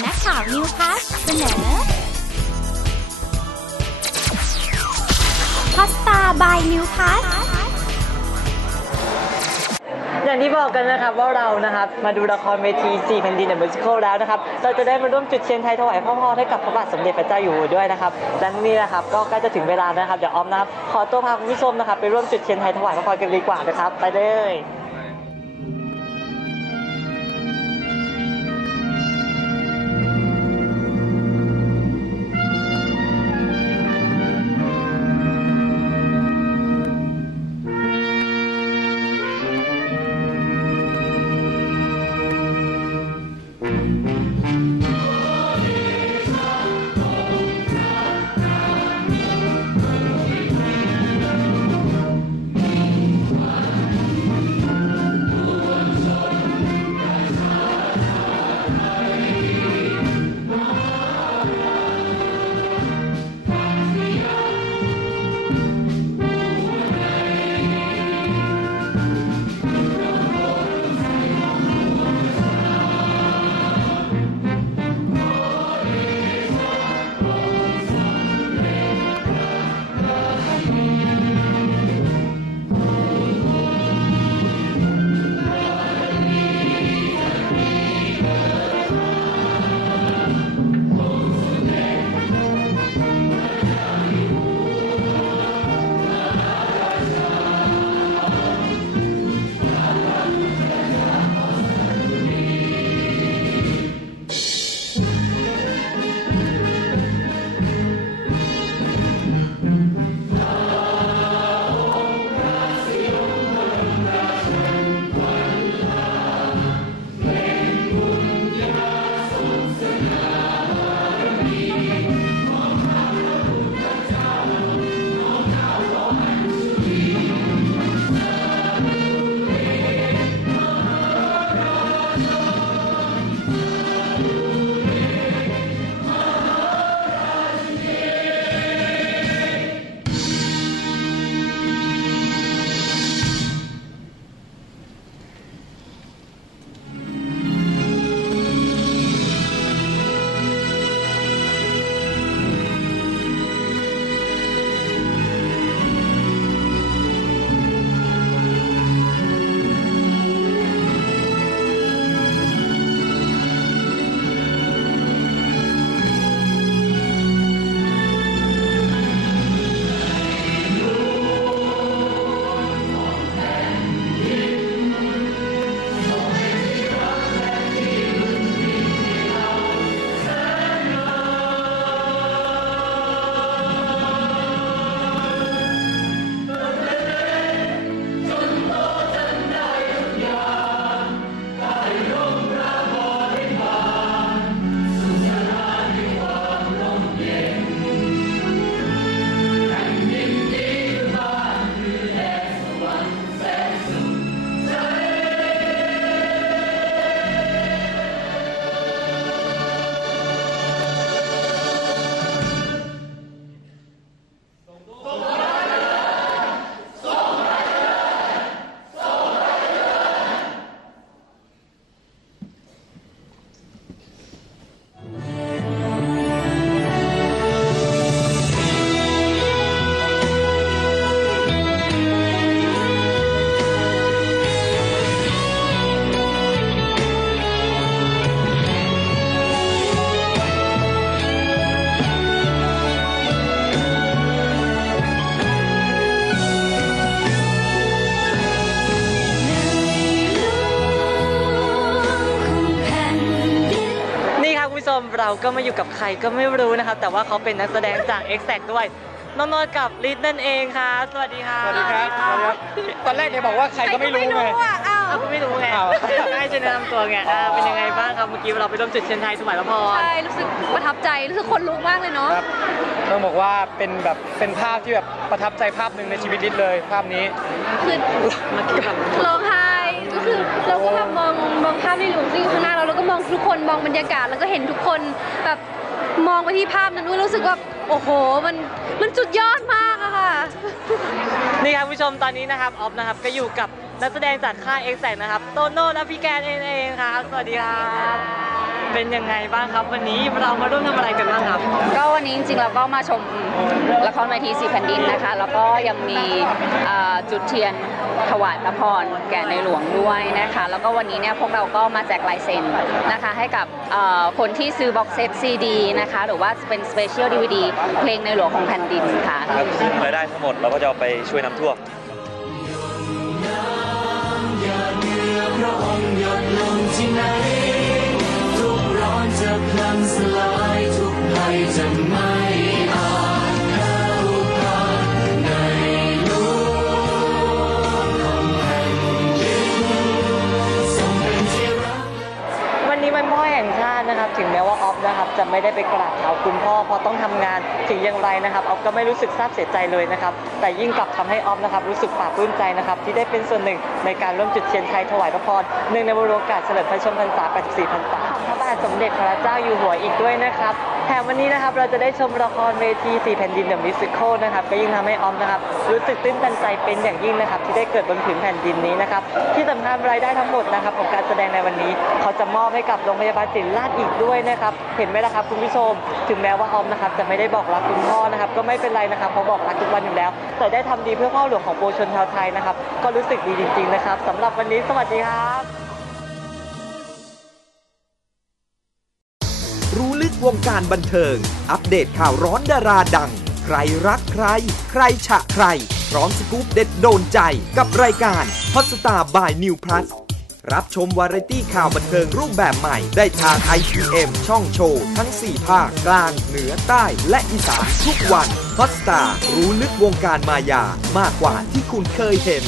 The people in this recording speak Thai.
นักข่าวนิวพาสเสนอพาสตาบายนิวพาสอย่างที่บอกกันนะครับว่าเรานะครับมาดูละครเวที4แผ่นดินเดอะมิวสิควลแล้วนะครับเราจะได้มาร่วมจุดเทียนไทยถวายพ่อพ่อให้กับพระบาทสมเด็จพระเจ้าอยู่หัวด้วยนะครับและนี่นะครับก็ใกล้จะถึงเวลานะครับเดี๋ยวออมนะครับขอตัวพาคุณผู้ชมนะครับไปร่วมจุดเทียนไทยถวายพระพรกันดีกว่านะครับไปเลย เราก็มาอยู่กับใครก็ไม่รู้นะครับ แต่ว่าเขาเป็นนักแสดงจาก e x a c t ด้วยน้องโนนกับลิศนั่นเองค่ะ สวัสดีค่ะสวัสดีครับสวัสดีครับ ตอนแรกเนี่ยบอกว่าใครก็ไม่รู้ไงเราก็ไม่รู้ไงอ้าวให้จะแนะนำตัวไงอ่าเป็นยังไงบ้างครับ เมื่อกี้เราไปร่วมจุดเชียนไทยถวายพระพร ใช่รู้สึกประทับใจรู้สึกคนลุกมากเลยเนาะครับต้องบอกว่าเป็นแบบเป็นภาพที่แบบประทับใจภาพหนึ่งในชีวิตลิศเลย ภาพนี้ คือเมื่อกี้แบบร้องไห้ก็คือเราก็แบบมองมองภาพในหลวงที่อยู่ข้างหน้าเราแล้วก็มอง ทุกคนมองบรรยากาศแล้วก็เห็นทุกคนแบบมองไปที่ภาพนั้นด้วยรู้สึกว่าโอ้โหมันมันจุดยอดมากอะค่ะ นี่ครับผู้ชมตอนนี้นะครับออฟนะครับก็อยู่กับนักแสดงจากค่ายเอ็กแซนะครับโตโน่และพี่แกนเองเองครับสวัสดีครับ เป็นยังไงบ้างครับ วันนี้เรามาร่วมทำอะไรกันบ้างครับ ก็วันนี้จริงๆเราก็มาชมละครเวทีสีแผ่นดินนะคะ แล้วก็ยังมีเอ่อจุดเทียนถวายพระพรแก่ในหลวงด้วยนะคะ แล้วก็วันนี้เนี่ยพวกเราก็มาแจกลายเซ็นนะคะ ให้กับเอ่อคนที่ซื้อบ็อกเซตซีดีนะคะ หรือว่าเป็นสเปเชียลดีวดีเพลงในหลวงของแผ่นดินค่ะครับซึ่งรายได้ทั้งหมดเราก็จะเอาไปช่วยน้ำท่วม นะครับจะไม่ได้ไปกราบเท้าคุณพ่อเพราะต้องทำงานถึงอย่างไรนะครับออฟก็ไม่รู้สึกซาบเสียใจเลยนะครับแต่ยิ่งกลับทำให้ออฟนะครับรู้สึกปลาบปลื้มใจนะครับที่ได้เป็นส่วนหนึ่งในการร่วมจุดเทียนชัยถวายพระพรเนื่องในโรกาสเฉลิมพระชนมพรรษา 84 พรรษาของพระบาทสมเด็จพระเจ้าอยู่หัวอีกด้วยนะครับ แถมวันนี้นะครับเราจะได้ชมละครเวทีสี่แผ่นดินเดอะมิวสิคลนะครับก็ยิ่งทำให้ออมนะครับรู้สึกตื้นตันใจเป็นอย่างยิ่งนะครับที่ได้เกิดบนผืนแผ่นดินนี้นะครับที่สำคัญรายได้ทั้งหมดนะครับของการแสดงในวันนี้ เขาจะมอบให้กับโรงพยาบาลศิริราชอีกด้วยนะครับเห็นไหมล่ะครับคุณผู้ชม ถึงแม้ว่าออมนะครับจะไม่ได้บอกรักคุณพ่อนะครับก็ไม่เป็นไรนะครับเพราะบอกรักทุกวันอยู่แล้ว แต่ได้ทำดีเพื่อพ่อหลวงของปวงชนชาวไทยนะครับก็รู้สึกดีจริงๆนะครับสำหรับวันนี้สวัสดีครับ วงการบันเทิง อัปเดตข่าวร้อนดาราดัง ใครรักใคร ใครฉะใคร พร้อมสกู๊ปเด็ดโดนใจกับรายการฮอตสตาร์บายนิวพลัสรับชมวาไรตี้ข่าวบันเทิงรูปแบบใหม่ ได้ทาง IPM ช่องโชว์ ทั้ง 4 ภาค กลาง เหนือใต้และอีสานทุกวันฮอตสตาร์รู้ลึกวงการมายามากกว่าที่คุณเคยเห็น